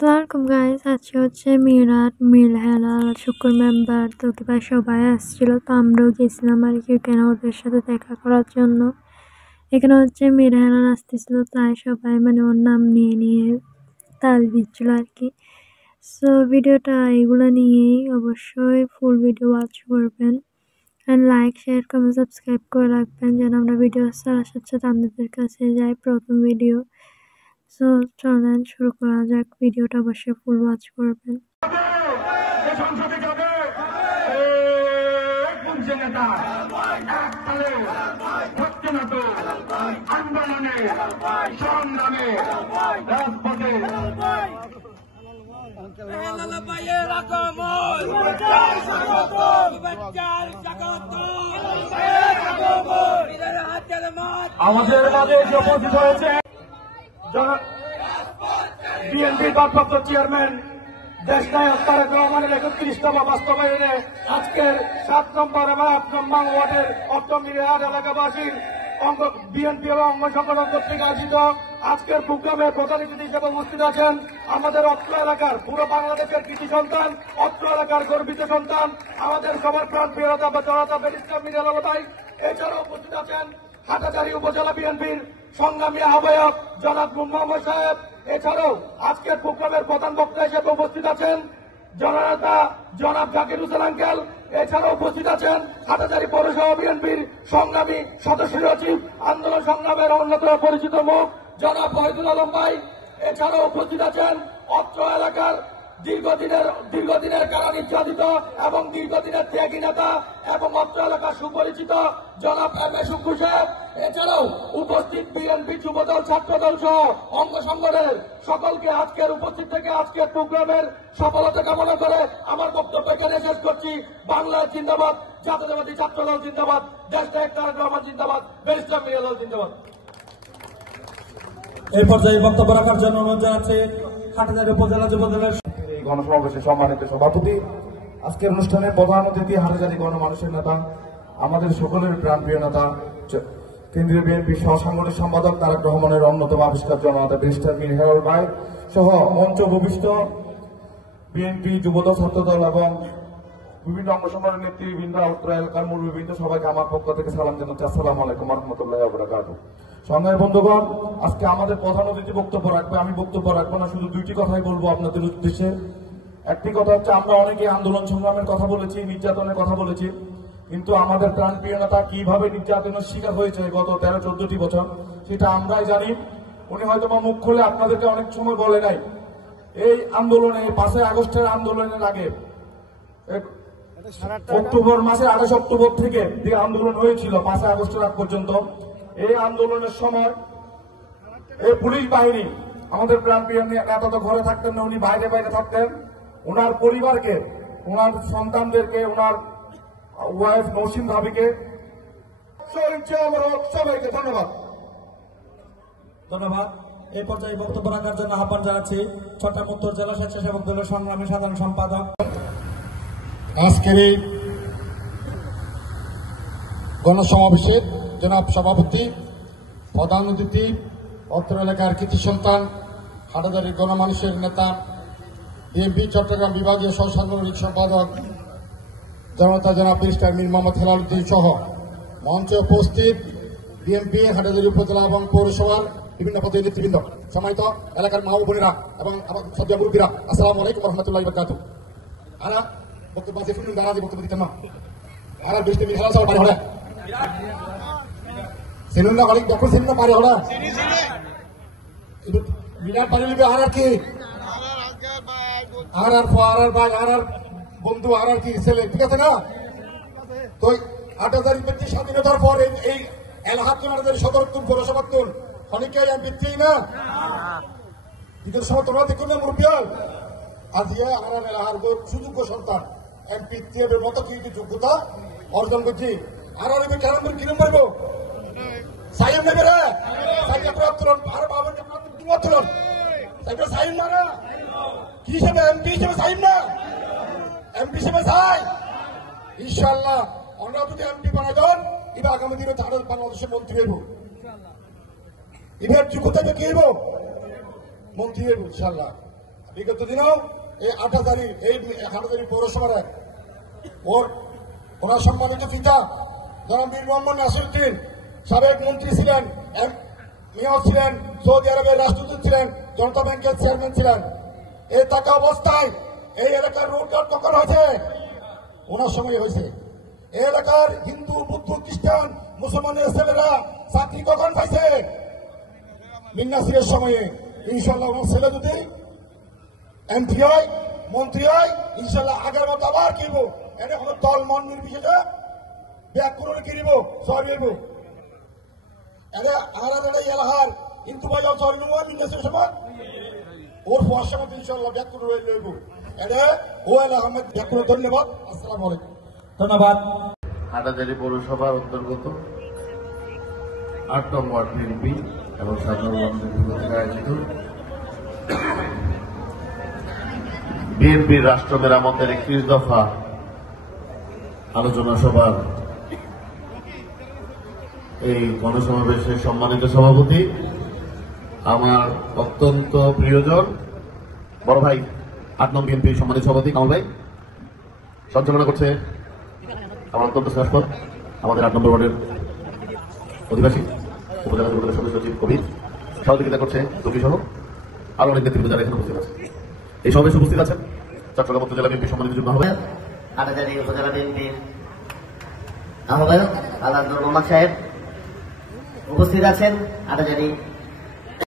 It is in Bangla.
আসসালামু গাইস, আজকে হচ্ছে মিরাট মিলহেলা শুকুর মেম্বার তো কিবা সবাই আসছিল, তো আমরাও গেছিলাম আর কি এখানে ওদের সাথে দেখা করার জন্য। এখানে হচ্ছে মিরহেলা আসতেছিল, তাই সবাই মানে ওর নাম নিয়ে নিয়ে তাল দিচ্ছিল আর কি। সো ভিডিওটা এগুলো নিয়েই, অবশ্যই ফুল ভিডিও ওয়াচ করবেন and like share comment subscribe করে রাখবেন যেন আমরা ভিডিও ছাড়ার সাথে সাথে আপনাদের কাছে যাই প্রথম ভিডিও। সো চলেন শুরু করা যাক, ভিডিওটা অবশ্যই ফুল ওয়াচ করবেন। আমাদের মাঝে এসে উপস্থিত হয়েছে বিএনপির ভারপ্রাপ্ত চেয়ারম্যান দেশনায়ক তারেক রহমানের 31তম বাস্তবায়নে আজকের 7 নম্বর এবং 8 নম্বর ওয়ার্ডের অষ্টমীর এলাকাবাসীর বিএনপি এবং অঙ্গ সংগঠন কর্তৃক আয়োজিত আজকের প্রোগ্রামে প্রধান অতিথি হিসেবে উপস্থিত আছেন আমাদের অত্র এলাকার পুরো বাংলাদেশের কৃতি সন্তান, অত্র এলাকার গর্বিত সন্তান, আমাদের সবার প্রাণ প্রিয় জনতা ব্যারিস্টার মিরাল ভাই। এছাড়াও উপস্থিত আছেন হাটাজারী উপজেলা বিএনপির সংগ্রামী আহ্বায়ক জনাব মোহাম্মদ সাহেব। এছাড়াও আজকের প্রোগ্রামের প্রধান বক্তা হিসেবে উপস্থিত আছেন জননেতা জনাব জাকির হোসেন আঙ্কেল। এছাড়াও উপস্থিত আছেন হাটাজারী পৌরসভা বিএনপির সংগ্রামী সদস্য সচিব, আন্দোলন সংগ্রামের অন্যতম পরিচিত মুখ জনাব ওয়াহিদুল আলম ভাই। এছাড়াও উপস্থিত আছেন অত্র এলাকার দীর্ঘদিনের কারা নির্যাতিত এবং দীর্ঘদিনের ত্যাগী নেতা এবং অত্র এলাকার সুপরিচিত জনাব এম এ শুক্কু সাহেব। এছাড়াও উপস্থিত বিএনপি যুবদল ছাত্রদল সহ অঙ্গ সংগঠনের সকলকে আজকের উপস্থিত থেকে আজকের প্রোগ্রামের সফলতা কামনা করে আমার বক্তব্য এখানে শেষ করছি। বাংলা জিন্দাবাদ, জাতীয়তাবাদী ছাত্রদল জিন্দাবাদ, দেশনায়ক তারেক রহমান জিন্দাবাদ, ব্যারিস্টার মিরাল জিন্দাবাদ। এই পর্যায়ে বক্তব্য রাখার জন্য অনুরোধ জানাচ্ছি হাটাজারী উপজেলা যুবদলের গণসমাবেশের সম্মানিত সভাপতি, আজকের অনুষ্ঠানে প্রধান অতিথি হাটাজারী গণমানুষের নেতা, আমাদের সকলের প্রাণপ্রিয় নেতা, কেন্দ্রীয় বিএনপি সহসাংগঠনিক সম্পাদক তারেক রহমানের অন্যতম আবিষ্কার জনতা ব্যারিস্টার মিরহেলাল ভাই সহ মঞ্চ ভূমিষ্ঠ বিএনপি যুবদল ছাত্রদল এবং বিভিন্ন অঙ্গ সংগঠনের নেতৃবৃন্দ, উত্তর এলাকার মুরব্বীবৃন্দ, সবাইকে আমার পক্ষ থেকে সালাম জানাচ্ছি। আসসালামু আলাইকুম ওয়া রাহমাতুল্লাহি ওয়া বারাকাতুহু। সংগ্রামী বন্ধুগণ, আজকে আমাদের প্রধান অতিথি বক্তব্য রাখবে, আমি বক্তব্য রাখবো না, শুধু দুইটি কথাই বলবো আপনাদের উদ্দেশ্যে। একটি কথা হচ্ছে, আমরা অনেকে আন্দোলন সংগ্রামের কথা বলেছি, নির্যাতনের কথা বলেছি, কিন্তু আমাদের প্রাণপ্রিয় নেতা কিভাবে নির্যাতনের শিকার হয়েছে গত 13-14টি বছর সেটা আমরাই জানি। উনি হয়তো মুখ খুলে আপনাদেরকে অনেক সময় বলে নাই। এই আন্দোলনে 5 আগস্টের আন্দোলনের আগে অক্টোবর মাসের 28 অক্টোবর থেকে যে আন্দোলন হয়েছিল 5 আগস্টের আগ পর্যন্ত, এই আন্দোলনের সময় এই পুলিশ বাহিনী, আমাদের প্রাণপ্রিয় নেতা তো ঘরে থাকতেন না, উনি বাইরে বাইরে থাকতেন। ওনার পরিবারকে, ওনার সন্তানদেরকে, ওনার ওয়াইফ নৌসিন ভাবিকে, সবাইকে ধন্যবাদ। ধন্যবাদ। এই পর্যায়ে বক্তব্য রাখার জন্য আহ্বান জানাচ্ছি চট্টগ্রাম উত্তর জেলা স্বেচ্ছাসেবক দলের সংগ্রামী সাধারণ সম্পাদক, আজকের এই গণসমাবেশের জনাব সভাপতি, প্রধান অতিথি, অত্র এলাকার কৃতি সন্তান, হাটাজারী গণমানুষের নেতা, বিএনপি চট্টগ্রাম বিভাগীয় সহসাংগঠনিক সম্পাদক জনতা জনাব ব্যারিস্টার মীর মোহাম্মদ হেলাল উদ্দিন সহ মঞ্চে উপস্থিত বিএনপি হাটাজারী উপজেলা এবং পৌরসভার বিভিন্ন পদের নেতৃবৃন্দ, সম্মানিত এলাকার মা ও বোনেরা এবং আমার সদ্য মুরব্বীরা, আসসালামু আলাইকুম ওয়া রাহমাতুল্লাহি ওয়া বারাকাতুহু। আরা বক্তব্য আছে, শুনুন, দাঁড়াতে বক্তব্য দিতেন না। আর বেশি মিল হেলা সব পারে হলে সেলুন না অনেক দখল সেলুন না পারে হলে মিনার পানি নিবে। আর কি আর ভাই আর বন্ধু আর কি ছেলে, ঠিক আছে না? তো 8,000 ব্যক্তি স্বাধীনতার পর এই এলাহাত সদরতুল পৌরসভাতুল অনেকে ব্যক্তি না ঈদের সময় তোমরা দেখুন না মুরব্বিয়াল, আজকে আমার এলাকার সুযোগ্য সন্তান এমপি মতো কি যোগ্যতা অর্জন করছি। আর কিরম পারবো সাইম নেবে রে, আর বাবার তুলন সাইম না কি হিসেবে এমপি হিসেবে সাইম না, এমপি হিসেবে চাই। ইনশাল্লাহ আমরা যদি এমপি বানাই দেন, এবার আগামী দিনে বাংলাদেশের মন্ত্রী হইব, এবার যোগ্যতা কি হইব, মন্ত্রী হইব ইনশাল্লাহ। বিগত দিনেও এই হাটাজারি পৌরসভার ওনার সম্মানিত পিতা জনাব মীর মোহাম্মদ নাসিরউদ্দিন সাবেক মন্ত্রী ছিলেন, মেয়র ছিলেন, সৌদি আরবের রাষ্ট্রদূত ছিলেন, জনতা ব্যাংকের চেয়ারম্যান ছিলেন। এই থাকা অবস্থায় এই এলাকার রোডঘাট কখন হয়েছে? ওনার সময় হয়েছে। এই এলাকার হিন্দু, বৌদ্ধ, খ্রিস্টান, মুসলমানের ছেলেরা চাকরি কখন পাইছে? মীর নাসিরের সময়ে। ইনশাল্লাহ ওনার ছেলে যদি এমপি হয়, মন্ত্রী হয়, ইনশাল্লাহ আগের মতো আবার কিনব। এনে কোনো দল মন নির্বিশেষে ব্যাগ করে কিনব, সরিব। এনে আলাদা এলাহার কিন্তু বাজাও সরিব মীর সময় ওর ফোয়ার সময় ইনশাল্লাহ ব্যাগ করে লইব। এনে ও আহমেদ ব্যাগ করে ধন্যবাদ। আসসালামু আলাইকুম। ধন্যবাদ। হাটাজারি পৌরসভার অন্তর্গত 8 নং ওয়ার্ড বিএনপি এবং সাধারণ থেকে আয়োজিত বিএনপির রাষ্ট্র মেরামতের 31 দফা আলোচনা সভার এই গণসমাবেশের সম্মানিত সভাপতি, আমার অত্যন্ত প্রিয়জন বড় ভাই 8 নং বিএনপির সম্মানিত সভাপতি কামাল ভাই, সঞ্চালনা করছে আমার অত্যন্ত শ্রেষ্ঠ আমাদের 8 নম্বর ওয়ার্ডের অধিবাসী উপজেলা যুবদলের সদস্য সচিব কবির, সহযোগিতা করছে দুটি সহ আরো অনেক নেতৃবৃন্দ যারা এখানে উপস্থিত আছে। এই সমাবেশে উপস্থিত আছেন চট্টগ্রাম উপজেলা বিএনপির সম্মানিত যুগ্ম আহ্বায়ক, হাটাজারি উপজেলা বিএনপির আহ্বায়ক আল্লাহ মোহাম্মদ সাহেব, উপস্থিত আছেন হাটাজারি